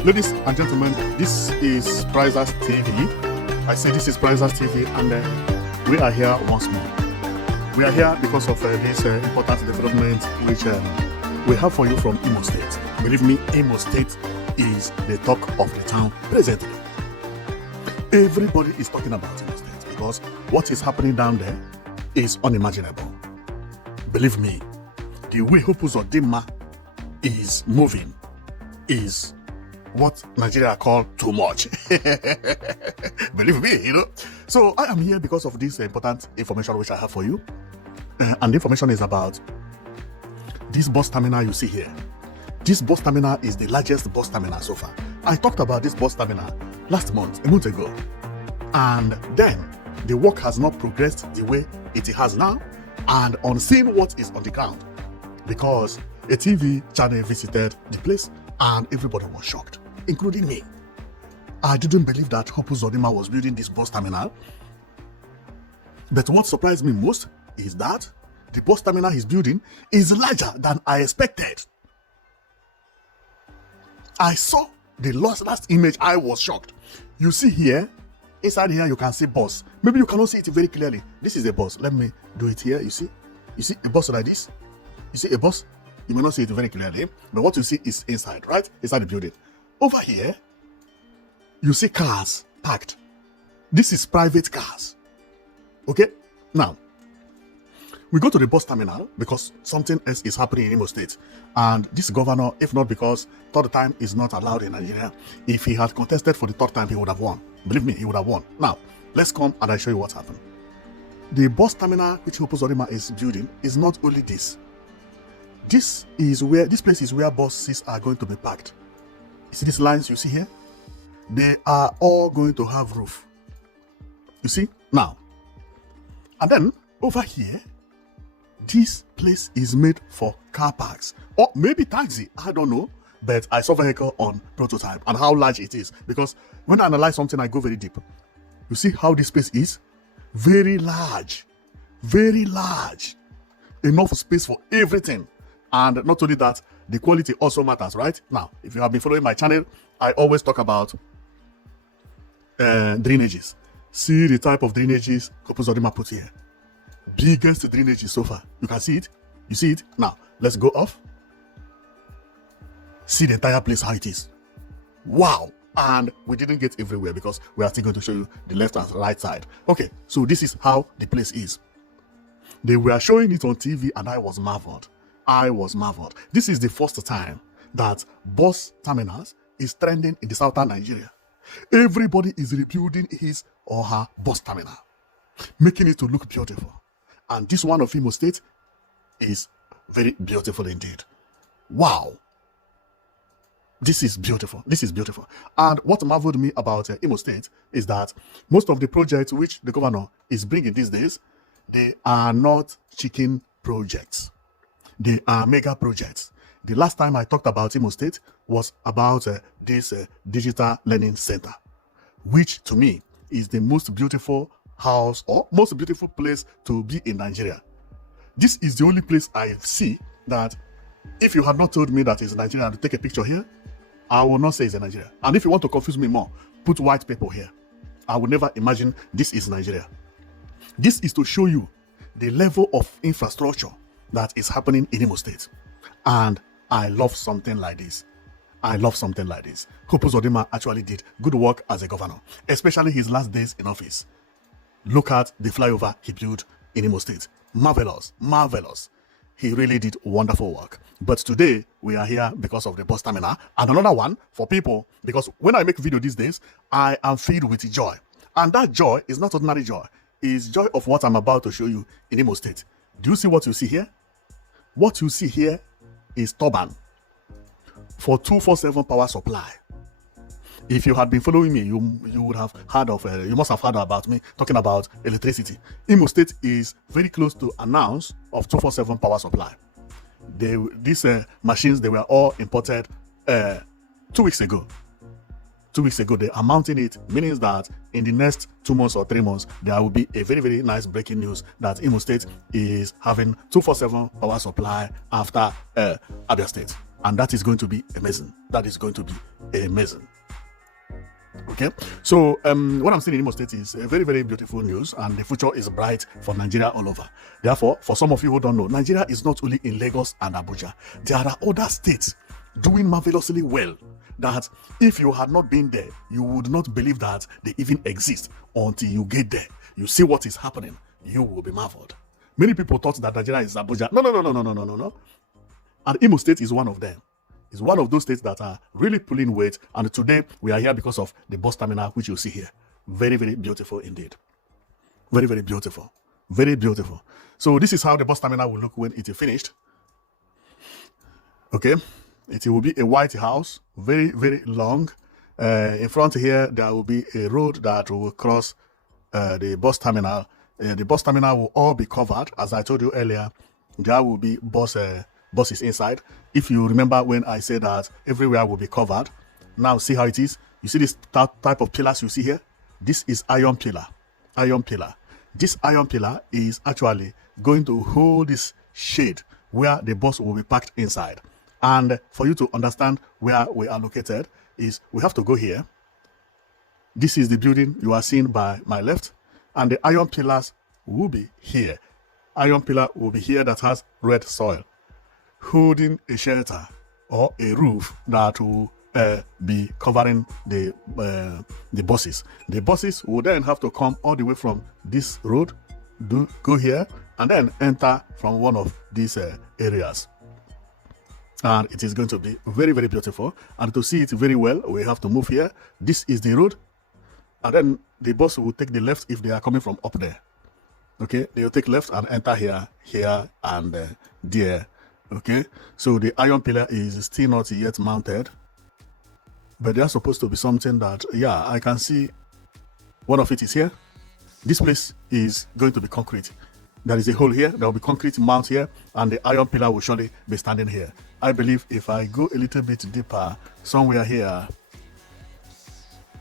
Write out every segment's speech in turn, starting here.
Ladies and gentlemen, this is Prizers TV. I say this is Prizers TV, and we are here once more. We are here because of this important development which we have for you from Imo State. Believe me, Imo State is the talk of the town presently. Everybody is talking about Imo State because what is happening down there is unimaginable. Believe me, the way Hope Uzodinma is moving is what Nigeria call too much. Believe me, you know. So I am here because of this important information which I have for you. And the information is about this bus terminal you see here. This bus terminal is the largest bus terminal so far. I talked about this bus terminal last month, a month ago. And then the work has not progressed the way it has now. And on seeing what is on the ground, because a TV channel visited the place and everybody was shocked, including me. I didn't believe that Hope Uzodinma was building this bus terminal. But what surprised me most is that the bus terminal he's building is larger than I expected. I saw the last image, I was shocked. You see here, inside here you can see bus. Maybe you cannot see it very clearly. This is a bus. Let me do it here, you see? You see a bus like this? You see a bus? You may not see it very clearly, but what you see is inside, right? Inside the building. Over here, you see cars parked. This is private cars. Okay? Now, we go to the bus terminal because something else is happening in Imo State. And this governor, if not because third time is not allowed in Nigeria, if he had contested for the third time, he would have won. Believe me, he would have won. Now, let's come and I show you what happened. The bus terminal which Hope Uzodinma is building is not only this. This place is where buses are going to be parked. You see these lines you see here? They are all going to have roof. You see? Now. And then over here, this place is made for car parks. Or maybe taxi. I don't know. But I saw vehicle on prototype and how large it is. Because when I analyze something, I go very deep. You see how this space is? Very large. Very large. Enough space for everything. And not only that, the quality also matters, right? Now, if you have been following my channel, I always talk about drainages. See the type of drainages Hope Uzodinma put here. Biggest drainages so far. You can see it. You see it? Now, let's go off. See the entire place, how it is. Wow. And we didn't get everywhere because we are still going to show you the left and right side. Okay, so this is how the place is. They were showing it on TV and I was marveled. I was marveled. This is the first time that bus terminals is trending in the southern Nigeria. Everybody is rebuilding his or her bus terminal, making it to look beautiful. And this one of Imo State is very beautiful indeed. Wow. This is beautiful. This is beautiful. And what marveled me about Imo State is that most of the projects which the governor is bringing these days, they are not chicken projects. They are mega projects. The last time I talked about Imo State was about this digital learning center, which to me is the most beautiful house or most beautiful place to be in Nigeria. This is the only place I see that if you had not told me that it's Nigeria to take a picture here, I will not say it's Nigeria. And if you want to confuse me more, put white paper here. I will never imagine this is Nigeria. This is to show you the level of infrastructure that is happening in Imo State. And I love something like this. I love something like this. Hope Uzodinma actually did good work as a governor, especially his last days in office. Look at the flyover he built in Imo State. Marvelous, marvelous. He really did wonderful work. But today, we are here because of the bus terminal. And another one for people, because when I make video these days, I am filled with joy. And that joy is not ordinary joy. It's joy of what I'm about to show you in Imo State. Do you see what you see here? What you see here is turbine for 247 power supply. If you had been following me, you would have heard of, you must have heard about me talking about electricity. Imo State is very close to announce of 247 power supply. These machines, they were all imported 2 weeks ago. 2 weeks ago, they are mounting it, meaning that in the next 2 months or 3 months, there will be a very, very nice breaking news that Imo State is having 247 power supply after Abia State. And that is going to be amazing. That is going to be amazing. Okay, so what I'm saying in Imo State is a very, very beautiful news, and the future is bright for Nigeria all over. Therefore, for some of you who don't know, Nigeria is not only in Lagos and Abuja. There are other states doing marvelously well that if you had not been there, you would not believe that they even exist until you get there. You see what is happening, you will be marveled. Many people thought that Nigeria is Abuja. No. And Imo State is one of them. It's one of those states that are really pulling weight. And today we are here because of the bus terminal, which you see here. Very, very beautiful indeed. Very, very beautiful. Very beautiful. So this is how the bus terminal will look when it is finished. Okay. It will be a white house, very, very long. In front here, there will be a road that will cross the bus terminal. The bus terminal will all be covered. As I told you earlier, there will be buses inside. If you remember when I said that everywhere will be covered, now see how it is. You see this type of pillars you see here? This is iron pillar. Iron pillar. This iron pillar is actually going to hold this shade where the bus will be packed inside. And for you to understand where we are located is we have to go here. This is the building you are seeing by my left, and the iron pillars will be here. Iron pillar will be here that has red soil, holding a shelter or a roof that will be covering the buses. The buses will then have to come all the way from this road, go here, and then enter from one of these areas. And it is going to be very, very beautiful. And to see it very well, we have to move here. This is the road. And then the bus will take the left if they are coming from up there. Okay, they will take left and enter here, and there. Okay, so the iron pillar is still not yet mounted, but they are supposed to be something that, yeah, I can see one of it is here. This place is going to be concrete. There is a hole here, there will be concrete mount here, and the iron pillar will surely be standing here. I believe if I go a little bit deeper, somewhere here,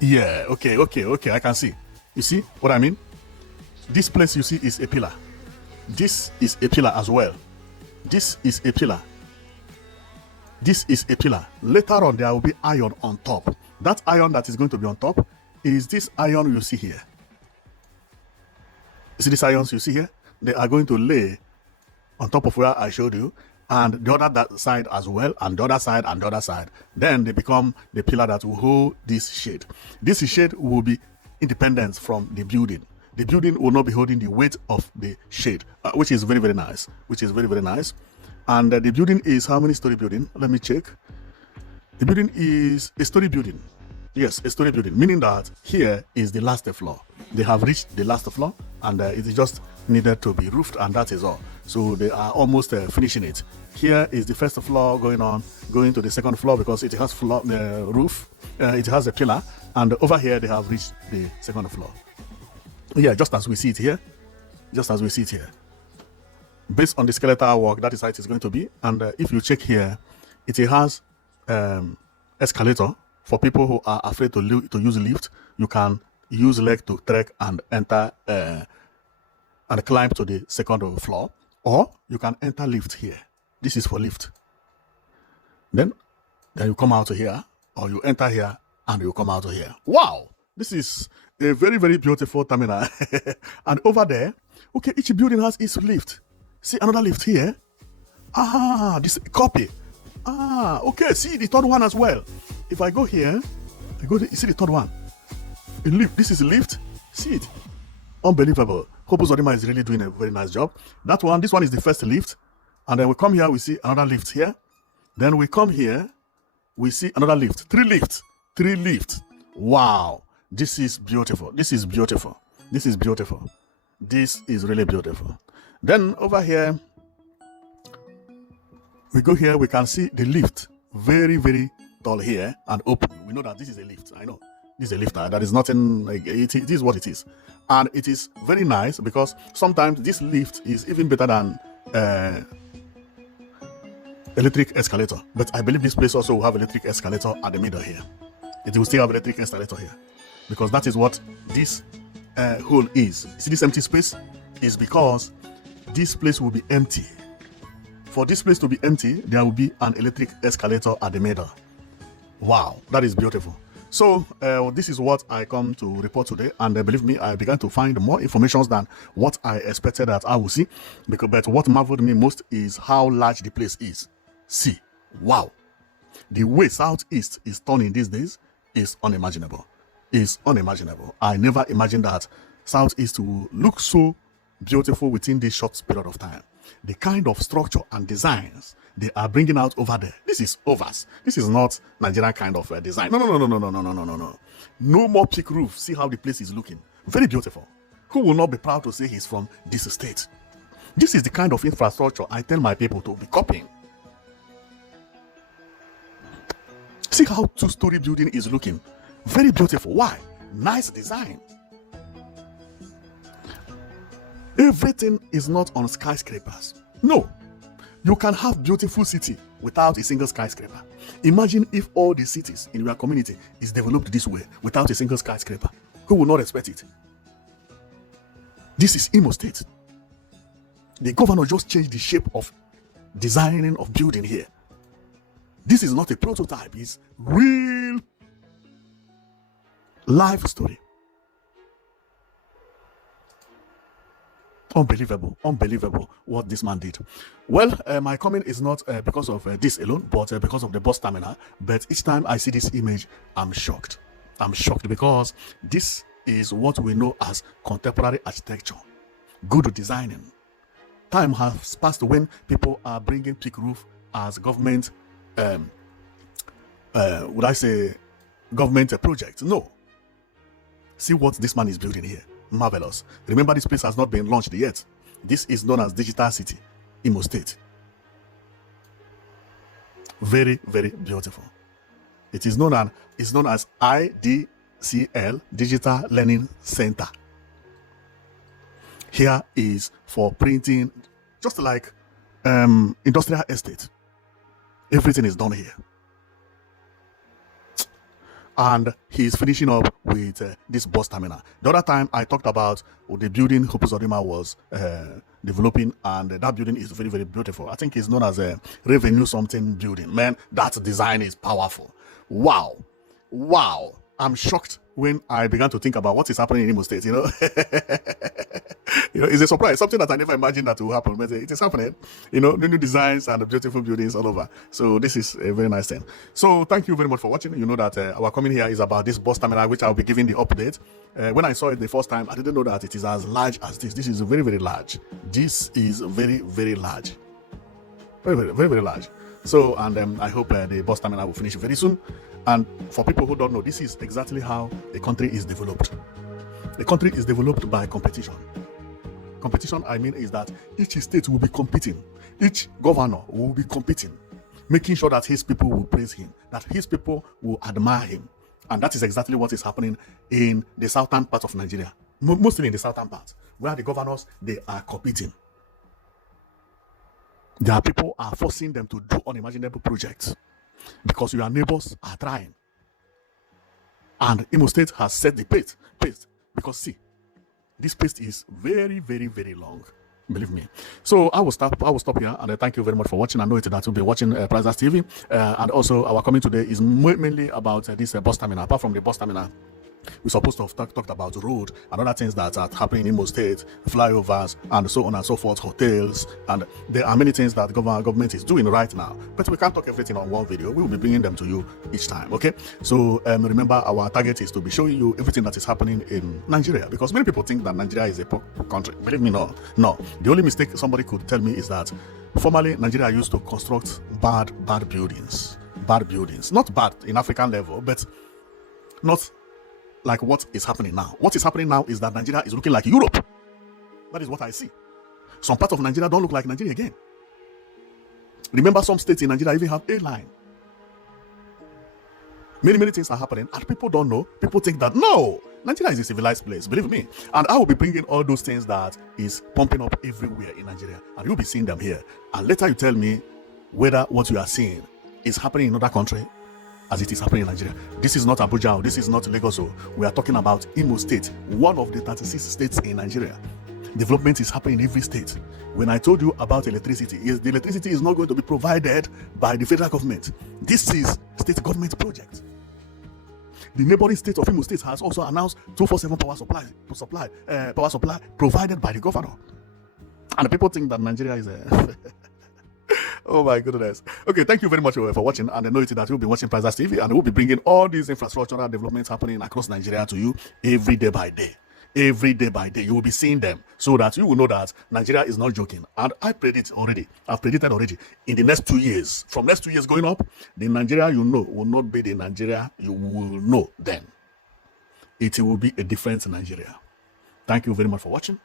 yeah, okay, I can see. You see what I mean? This place you see is a pillar. This is a pillar as well. This is a pillar. This is a pillar. Later on, there will be iron on top. That iron that is going to be on top is this iron you see here. You see these irons you see here? They are going to lay on top of where I showed you, and the other side as well, and the other side, and the other side. Then they become the pillar that will hold this shade. This shade will be independent from the building. The building will not be holding the weight of the shade, which is very, very nice. And the building is how many story building? Let me check. The building is a story building. Yes, a story building, meaning that here is the last floor. They have reached the last floor, and it is just needed to be roofed, and that is all. So they are almost finishing it. Here is the first floor going to the second floor because it has roof, it has a pillar, and over here they have reached the second floor. Yeah, just as we see it here. Based on the skeletal work, that is how it is going to be. And if you check here, it has escalator. For people who are afraid to use lift, you can use leg to trek and enter and climb to the second floor, or you can enter lift here. This is for lift. Then you come out here, or you enter here and you come out here. Wow, this is a very, very beautiful terminal. And over there, okay, each building has its lift. See another lift here. This copy. Okay, see the third one as well. If I go here, you see the third one. A lift. This is a lift. See it. Unbelievable. Hope Uzodimma is really doing a very nice job. This one is the first lift. And then we come here, we see another lift here. Then we come here, we see another lift. Three lifts. Wow. This is beautiful. This is really beautiful. Then over here, we go here, we can see the lift. Very, very tall here and open. We know that this is a lift. I know. This is a lift. That is nothing, like, it is what it is. And it is very nice because sometimes this lift is even better than electric escalator. But I believe this place also will have electric escalator at the middle here. It will still have electric escalator here. Because that is what this hole is. See this empty space? Is because this place will be empty. For this place to be empty, there will be an electric escalator at the middle. Wow, that is beautiful. So this is what I come to report today, and believe me, I began to find more information than what I expected that I would see. But what marveled me most is how large the place is. See, wow, the way Southeast is turning these days is unimaginable. Is unimaginable. I never imagined that Southeast will look so beautiful within this short period of time. The kind of structure and designs they are bringing out over there. This is overs. This is not Nigerian kind of design. No. No more peak roof. See how the place is looking. Very beautiful. Who will not be proud to say he's from this state? This is the kind of infrastructure I tell my people to be copying. See how two-story building is looking. Very beautiful. Why? Nice design. Everything is not on skyscrapers. No. You can have beautiful city without a single skyscraper. Imagine if all the cities in your community is developed this way without a single skyscraper. Who will not respect it? This is Imo State. The governor just changed the shape of designing of building here. This is not a prototype. It's real life story. Unbelievable what this man did. Well, my comment is not because of this alone, but because of the bus terminal. But each time I see this image, I'm shocked. I'm shocked because this is what we know as contemporary architecture. Good designing. Time has passed when people are bringing peak roof as government, would I say, government project. No. See what this man is building here. Marvelous. Remember, this place has not been launched yet. This is known as Digital City, Imo State. Very, very beautiful. It is known as IDCL, Digital Learning Center. Here is for printing, just like industrial estate. Everything is done here. And he's finishing up with this bus terminal. The other time I talked about the building Hope Uzodimma was developing, and that building is very, very beautiful. I think it's known as a revenue something building. Man, that design is powerful. Wow. I'm shocked when I began to think about what is happening in Imo State, you know. It's a surprise, something that I never imagined that will happen, but it is happening. New designs and beautiful buildings all over. So this is a very nice thing. So thank you very much for watching. You know that our coming here is about this bus terminal, which I'll be giving the update. When I saw it the first time, I didn't know that it is as large as this. This is very, very large. This is very, very large. Very, very large. So, and I hope the bus terminal will finish very soon. And for people who don't know, this is exactly how a country is developed. A country is developed by competition. Competition, I mean, is that each state will be competing. Each governor will be competing, making sure that his people will praise him, that his people will admire him. And that is exactly what is happening in the southern part of Nigeria. Mostly in the southern part, where the governors, they are competing. Their people are forcing them to do unimaginable projects because your neighbors are trying. And Imo State has set the pace. Because see, this pace is very, very, very long. Believe me. So I will stop here, and thank you very much for watching. I know it that you'll be watching Prizes TV, and also our coming today is mainly about this bus terminal. Apart from the bus terminal, we're supposed to have talked about road and other things that are happening in Imo State, flyovers, and so on and so forth, hotels, and there are many things that government is doing right now. But we can't talk everything on one video. We will be bringing them to you each time, okay? So remember, our target is to be showing you everything that is happening in Nigeria, because many people think that Nigeria is a poor country. Believe me, no. The only mistake somebody could tell me is that formerly Nigeria used to construct bad buildings. Not bad in African level, but not like what is happening now. What is happening now is that Nigeria is looking like Europe. That is what I see. Some parts of Nigeria don't look like Nigeria again. Remember, some states in Nigeria even have airline. Many things are happening, and people don't know. People think that, no, Nigeria is a civilized place. Believe me. And I will be bringing all those things that is pumping up everywhere in Nigeria, and you'll be seeing them here. And later you tell me whether what you are seeing is happening in another country as it is happening in Nigeria. This is not Abuja, this is not Lagos. We are talking about Imo State, one of the 36 states in Nigeria. Development is happening in every state. When I told you about electricity, the electricity is not going to be provided by the federal government. This is state government project. The neighboring state of Imo State has also announced 247 power supply provided by the governor. And people think that Nigeria is a oh my goodness. Okay, thank you very much for watching. And I know that you'll be watching Prizes TV, and we'll be bringing all these infrastructural developments happening across Nigeria to you every day by day. Every day by day, you will be seeing them, so that you will know that Nigeria is not joking. And I predict already, I've predicted already, in the next 2 years, from next 2 years going up, the Nigeria you know will not be the Nigeria you will know then. It will be a different Nigeria. Thank you very much for watching,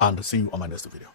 and see you on my next video.